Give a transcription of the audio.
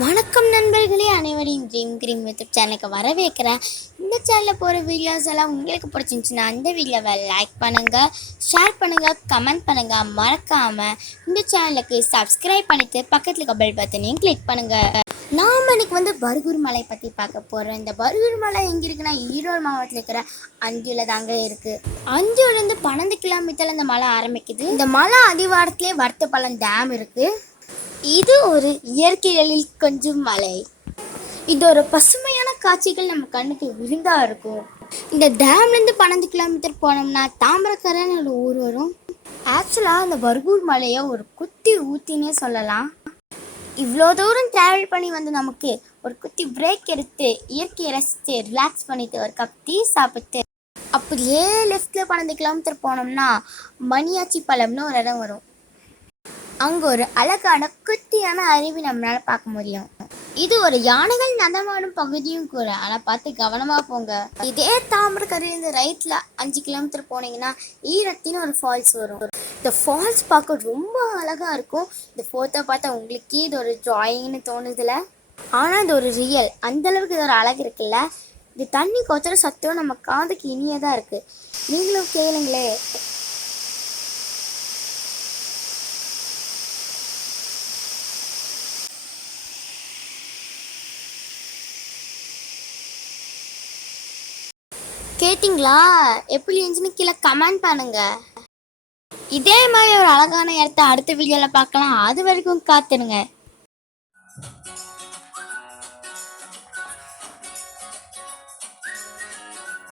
வணக்கம் நண்பர்களே, அனைவரையும் ட்ரீம் கிரீம் யூடியூப் சேனலுக்கு வரவேற்கிறேன். இந்த சேனலில் போகிற வீடியோஸ் எல்லாம் உங்களுக்கு பிடிச்சிருந்துச்சுன்னா அந்த வீடியோவை லைக் பண்ணுங்கள், ஷேர் பண்ணுங்கள், கமெண்ட் பண்ணுங்கள். மறக்காமல் இந்த சேனலுக்கு சப்ஸ்கிரைப் பண்ணிவிட்டு பக்கத்தில் இருக்க பெல் பட்டனையும் கிளிக் பண்ணுங்கள். நாம் இன்னைக்கு பர்கூர் மலை பற்றி பார்க்க போகிறோம். இந்த பர்கூர் மலை எங்கே இருக்குன்னா ஈரோடு மாவட்டத்தில் இருக்கிற அந்தியூரில் தாங்க இருக்குது. அந்தியூர்லேருந்து 12 கிலோமீட்டரில் இந்த மலை ஆரம்பிக்குது. இந்த மலை அடிவாரத்திலே வர்த்தப்பாலம் டேம் இருக்குது. இது ஒரு இயற்கை எழில் கொஞ்சம் மலை. இது ஒரு பசுமையான காட்சிகள் நம்ம கண்ணுக்கு விருந்தா இருக்கும். இந்த டேம்லேருந்து 12 கிலோமீட்டர் போனோம்னா தாமிரக்கரைன்னு ஒரு ஊர் வரும். ஆக்சுவலாக அந்த பர்கூர் மலையை ஒரு குட்டி ஊத்தினே சொல்லலாம். இவ்வளோ தூரம் ட்ராவல் பண்ணி நமக்கு ஒரு குட்டி பிரேக் எடுத்து இயற்கையை ரசித்து ரிலாக்ஸ் பண்ணிட்டு ஒரு கப் டீ சாப்பிட்டு அப்படியே லெஃப்டில் 12 கிலோமீட்டர் போனோம்னா மணியாச்சி பழம்னு ஒரு இடம் வரும். அங்கே ஒரு அழகான குட்டியான அருவி நம்மளால் பார்க்க முடியும். இது ஒரு யானைகள் நடமாடும் பகுதியும் கூட, ஆனால் பார்த்து கவனமாக போங்க. இதே தாமிரக்கரையிலேருந்து ரைட்டில் 5 கிலோமீட்டர் போனீங்கன்னா ஈரத்தின்னு ஒரு ஃபால்ஸ் வரும். இந்த ஃபால்ஸ் பார்க்க ரொம்ப அழகாக இருக்கும். இந்த ஃபோட்டோ பார்த்தா உங்களுக்கே இது ஒரு ட்ராயிங்னு தோணுதில்ல, ஆனால் இது ஒரு ரியல். அந்தளவுக்கு இது ஒரு அழகு இருக்குல்ல. இது தண்ணி கொத்துற சத்தம் நம்ம காதுக்கு இனியதாக இருக்குது. நீங்களும் கேளுங்களே. கேட்டிங்களா? எப்படி இருந்துச்சுன்னு கீழே கமெண்ட் பண்ணுங்க. இதே மாதிரி ஒரு அழகான இடத்த அடுத்த வீடியோவில் பார்க்கலாம். அது வரைக்கும் காத்துருங்க.